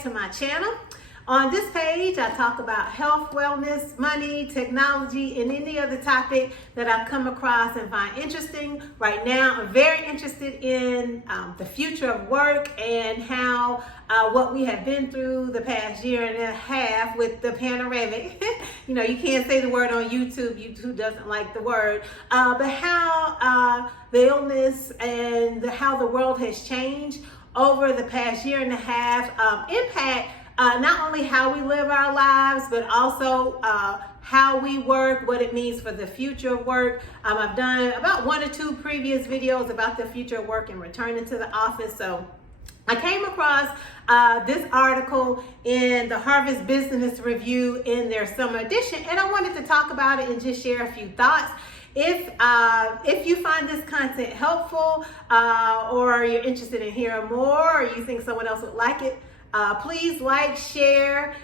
back to my channel. On this page, I talk about health, wellness, money, technology, and any other topic that I've come across and find interesting. Right now, I'm very interested in the future of work and how what we have been through the past year and a half with the panoramic. You know, you can't say the word on YouTube. YouTube doesn't like the word. But how the illness and how the world has changed over the past year and a half impact not only how we live our lives, but also how we work, what it means for the future of work. I've done about 1 or 2 previous videos about the future of work and returning to the office. So I came across this article in the Harvard Business Review in their summer edition, and I wanted to talk about it and just share a few thoughts. If you find this content helpful or you're interested in hearing more or you think someone else would like it, please like, share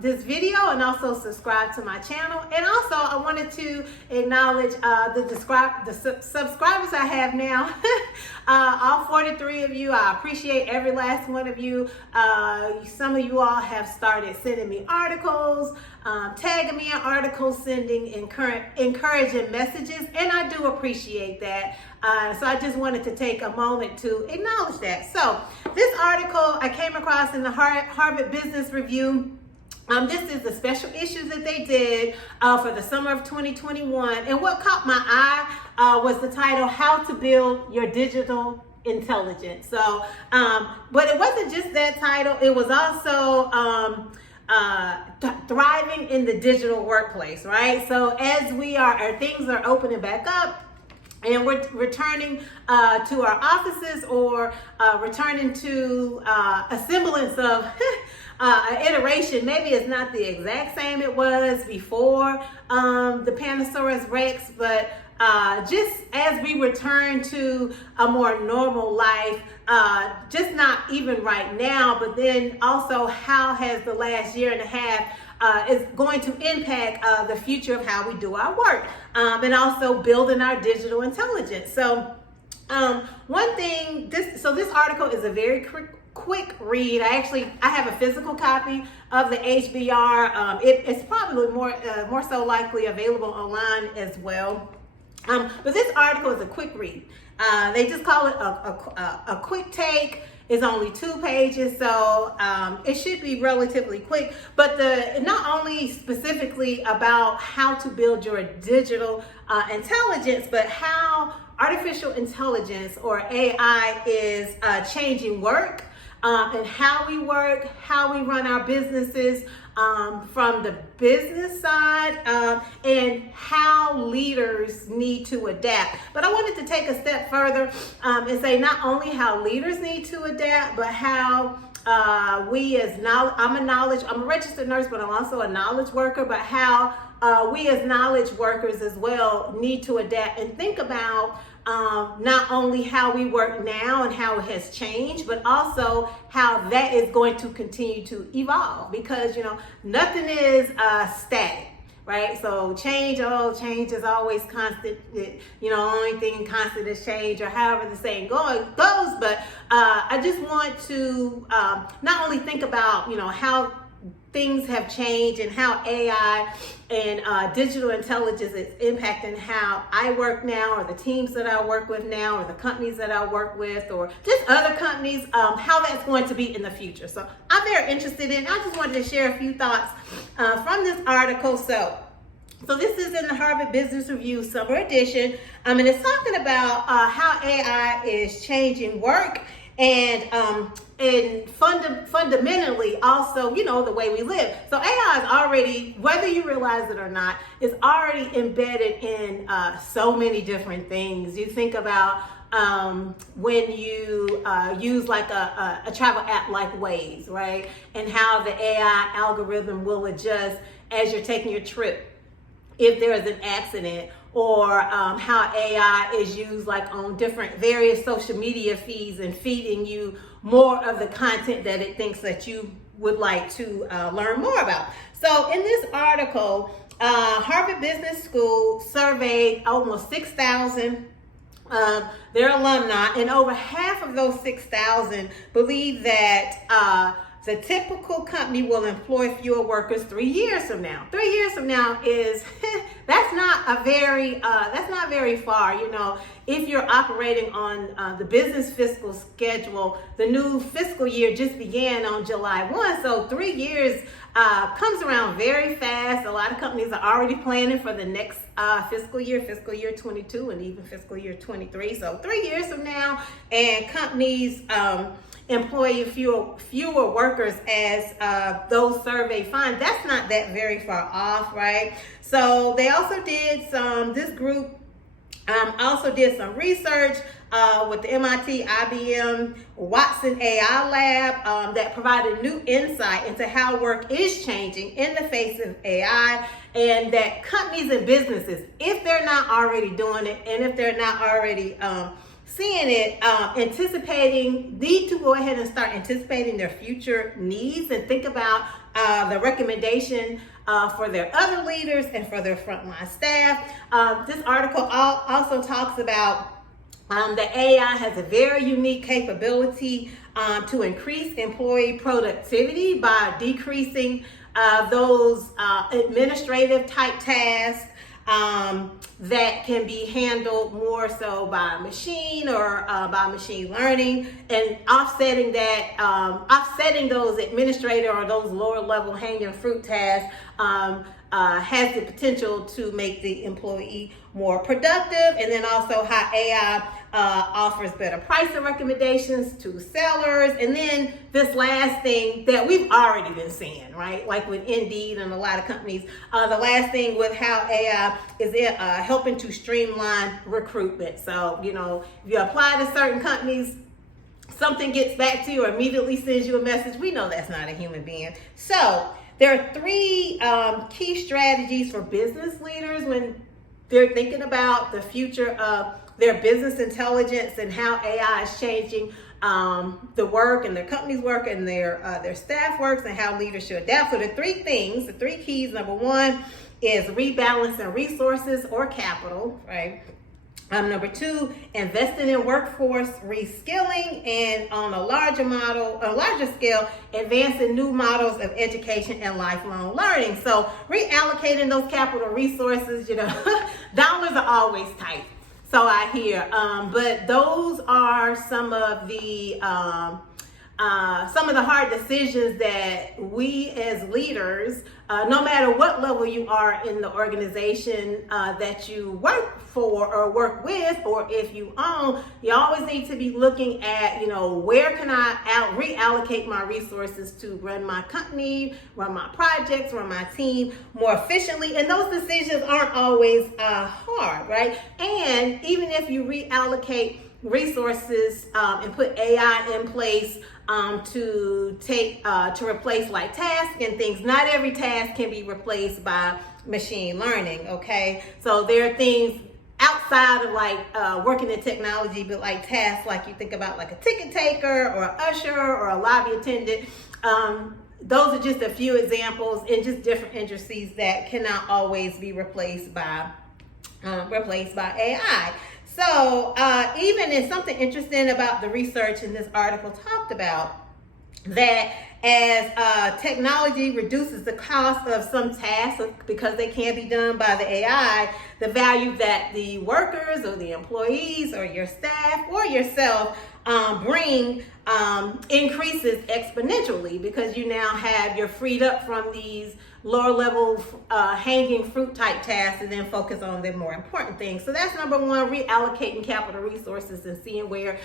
this video, and also subscribe to my channel. And also, I wanted to acknowledge the subscribers I have now. All 43 of you. I appreciate every last one of you. Some of you all have started sending me articles, tagging me in articles, sending encouraging messages, and I do appreciate that. So I just wanted to take a moment to acknowledge that. So this article I came across in the Harvard Business Review. This is the special issue that they did for the summer of 2021. And what caught my eye was the title, How to Build Your Digital Intelligence. So, but it wasn't just that title. It was also thriving in the digital workplace, right? So as our things are opening back up, and we're returning to our offices or returning to a semblance of an iteration. Maybe it's not the exact same it was before the Panosaurus Rex, but just as we return to a more normal life, just not even right now, but then also how has the last year and a half is going to impact the future of how we do our work, and also building our digital intelligence. So one thing, this article is a very quick read. I have a physical copy of the HBR. It's probably more so likely available online as well. But this article is a quick read. They just call it a quick take. It's only 2 pages, so it should be relatively quick. But not only specifically about how to build your digital intelligence, but how artificial intelligence or AI is changing work and how we work, how we run our businesses from the business side, and how leaders need to adapt. But I wanted to take a step further and say not only how leaders need to adapt, but how I'm a registered nurse, but I'm also a knowledge worker, but how we as knowledge workers as well need to adapt and think about not only how we work now and how it has changed, but also how that is going to continue to evolve, because nothing is static, right? So change is always constant. Only thing constant is change, or however the saying goes. But I just want to not only think about how things have changed and how AI and digital intelligence is impacting how I work now, or the teams that I work with now, or the companies that I work with, or just other companies, how that's going to be in the future. So I'm very interested in, I just wanted to share a few thoughts from this article. So this is in the Harvard Business Review Summer Edition, and it's talking about how AI is changing work and fundamentally also, the way we live. So AI is already, whether you realize it or not, is already embedded in so many different things. You think about when you use like a travel app like Waze, right? And how the AI algorithm will adjust as you're taking your trip if there is an accident, or how AI is used like on various social media feeds and feeding you more of the content that it thinks that you would like to learn more about. So in this article, Harvard Business School surveyed almost 6,000 their alumni, and over half of those 6,000 believe that the typical company will employ fewer workers 3 years from now. 3 years from now is that's not very far. You know, if you're operating on the business fiscal schedule, the new fiscal year just began on July 1, so 3 years comes around very fast. A lot of companies are already planning for the next fiscal year 22, and even fiscal year 23. So 3 years from now, and companies employing fewer workers as those surveys find, that's not that very far off, right? So they also did this group also did some research with the MIT IBM Watson AI Lab that provided new insight into how work is changing in the face of AI, and that companies and businesses, if they're not already doing it, and if they're not already seeing it, need to go ahead and start anticipating their future needs and think about the recommendation for their other leaders and for their frontline staff. This article also talks about that AI has a very unique capability to increase employee productivity by decreasing those administrative type tasks that can be handled more so by machine or by machine learning, and offsetting those administrative or those lower level hanging fruit tasks has the potential to make the employee more productive. And then also how AI offers better pricing recommendations to sellers. And then this last thing that we've already been seeing, right? Like with Indeed and a lot of companies, the last thing with how AI is helping to streamline recruitment. So, you know, if you apply to certain companies, something gets back to you or immediately sends you a message, we know that's not a human being. So there are three key strategies for business leaders when they're thinking about the future of their business intelligence and how AI is changing the work and their company's work and their staff works, and how leaders should adapt. So the three keys, number one is rebalancing resources or capital, right? Number two, investing in workforce reskilling, and on a larger scale, advancing new models of education and lifelong learning. So reallocating those capital resources, you know, dollars are always tight. So I hear, but those are some of the hard decisions that we as leaders, no matter what level you are in the organization that you work for or work with, or if you own, you always need to be looking at, you know, where can I reallocate my resources to run my company, run my projects, run my team more efficiently. And those decisions aren't always hard, right? And even if you reallocate resources and put AI in place to replace like tasks and things, not every task can be replaced by machine learning. Okay, so there are things outside of like working in technology, but like tasks like you think about like a ticket taker or an usher or a lobby attendant. Those are just a few examples in just different industries that cannot always be replaced by AI. So even in something interesting about the research in this article talked about that as technology reduces the cost of some tasks because they can't be done by the AI, the value that the workers or the employees or your staff or yourself bring increases exponentially, because you now you're freed up from these lower level hanging fruit type tasks and then focus on the more important things. So that's number one, reallocating capital resources and seeing where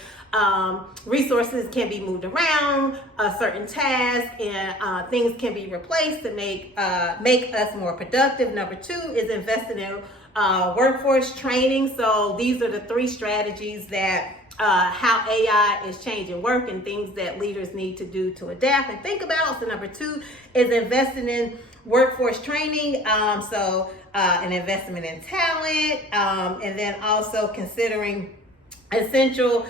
resources can be moved around, certain tasks and things can be replaced to make us more productive. Number two is investing in workforce training. So these are the three strategies that how AI is changing work and things that leaders need to do to adapt and think about. So number two is investing in workforce training, an investment in talent, and then also considering essential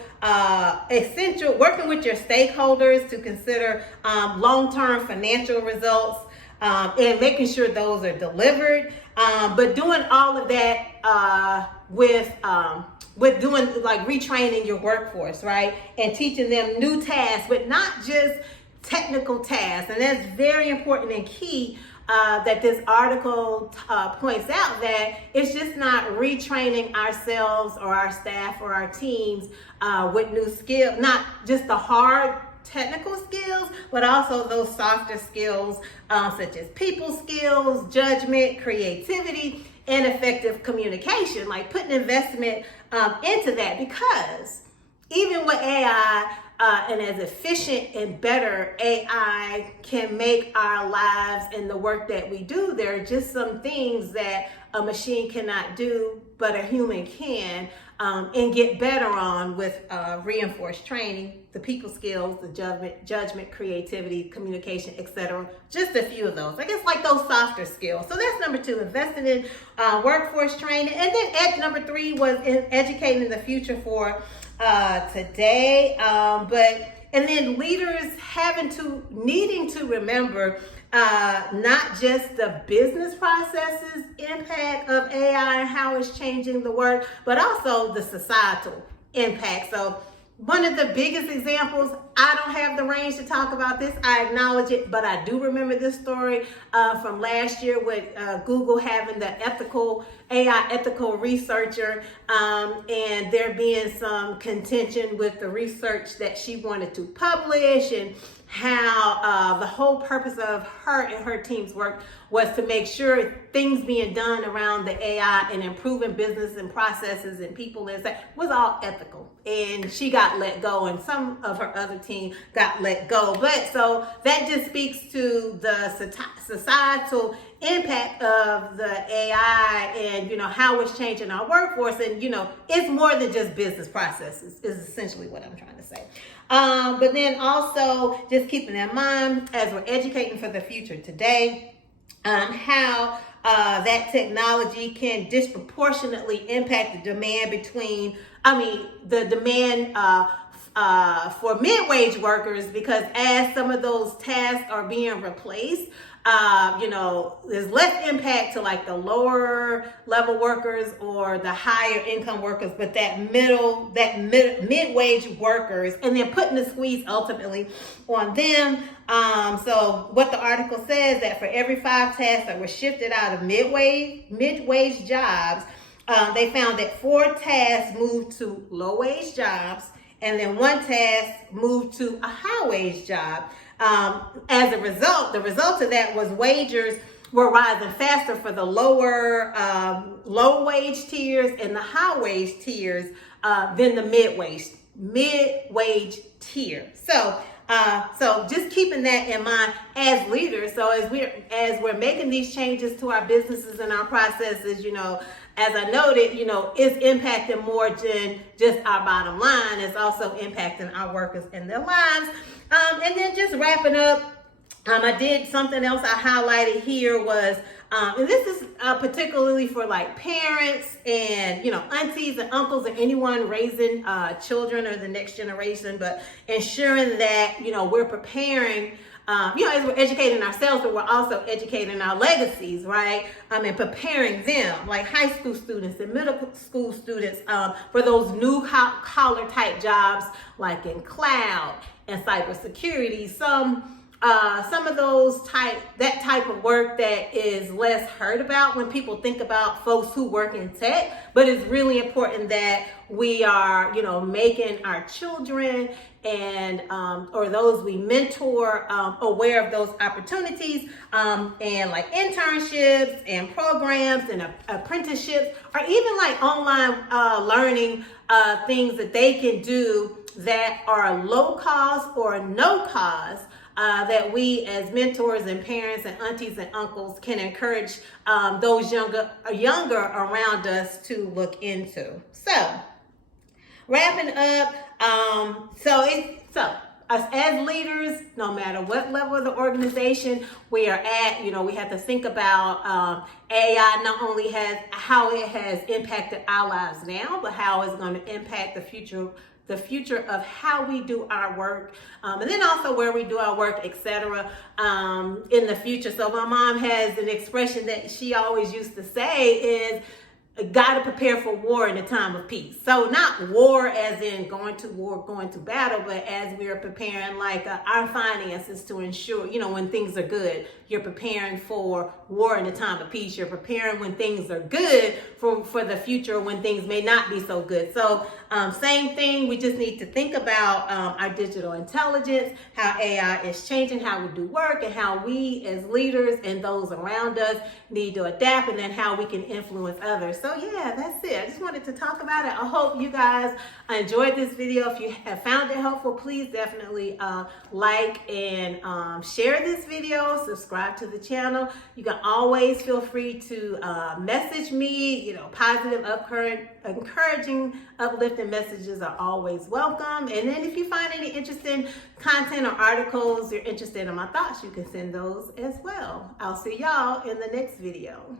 working with your stakeholders to consider long-term financial results and making sure those are delivered, but doing all of that with doing like retraining your workforce, right? And teaching them new tasks, but not just technical tasks. And that's very important and key that this article points out, that it's just not retraining ourselves or our staff or our teams with new skills, not just the hard technical skills, but also those softer skills such as people skills, judgment, creativity, and effective communication, like putting investment into that, because even with AI, and as efficient and better AI can make our lives and the work that we do, there are just some things that a machine cannot do, but a human can, and get better on with reinforced training, the people skills, the judgment, creativity, communication, etc. Just a few of those. I guess like those softer skills. So that's number 2, investing in workforce training. And then number 3 was in educating the future for today. And then leaders needing to remember not just the business processes impact of AI and how it's changing the work, but also the societal impact. So one of the biggest examples, I don't have the range to talk about this, I acknowledge it, but I do remember this story from last year with Google having the AI ethical researcher, and there being some contention with the research that she wanted to publish, and how the whole purpose of her and her team's work was to make sure things being done around the AI and improving business and processes and people and stuff was all ethical. And she got let go, and some of her other team got let go. But so that just speaks to the societal impact of the AI and, how it's changing our workforce. And, it's more than just business processes is essentially what I'm trying to say. But then also just keeping in mind as we're educating for the future today, how that technology can disproportionately impact the demand for mid-wage workers, because as some of those tasks are being replaced, there's less impact to like the lower level workers or the higher income workers, but that mid-wage workers, and then putting the squeeze ultimately on them. So what the article says, that for every 5 tasks that were shifted out of mid-wage jobs, they found that 4 tasks moved to low-wage jobs, and then 1 task moved to a high-wage job. As a result, the result of that was wages were rising faster for the low wage tiers and the high wage tiers than the mid wage tier. So just keeping that in mind as leaders. So as we're making these changes to our businesses and our processes, as I noted, it's impacting more than just our bottom line. It's also impacting our workers and their lives. And then just wrapping up, I did something else I highlighted here was, and this is particularly for like parents and, aunties and uncles and anyone raising children or the next generation, but ensuring that, we're preparing, as we're educating ourselves, but we're also educating our legacies, right? And preparing them, like high school students and middle school students, for those new collar type jobs, like in cloud and cybersecurity. Some of that type of work that is less heard about when people think about folks who work in tech, but it's really important that we are, making our children and or those we mentor aware of those opportunities, and like internships and programs and apprenticeships, or even like online learning things that they can do that are low cost or no cost, that we as mentors and parents and aunties and uncles can encourage those younger around us to look into. So wrapping up, as leaders, no matter what level of the organization we are at, we have to think about AI not only how it has impacted our lives now, but how it's going to impact the future of how we do our work, and then also where we do our work, etc. In the future. So my mom has an expression that she always used to say is, got to prepare for war in a time of peace. So not war as in going to war, going to battle, but as we are preparing like our finances to ensure, when things are good, you're preparing for war in a time of peace. You're preparing when things are good for the future when things may not be so good. So same thing, we just need to think about our digital intelligence, how AI is changing how we do work, and how we as leaders and those around us need to adapt, and then how we can influence others. So yeah, that's it. I just wanted to talk about it. I hope you guys enjoyed this video. If you have found it helpful, please definitely like and share this video, subscribe to the channel. You can always feel free to message me, positive, encouraging, uplifting messages are always welcome. And then if you find any interesting content or articles you're interested in my thoughts, you can send those as well. I'll see y'all in the next video.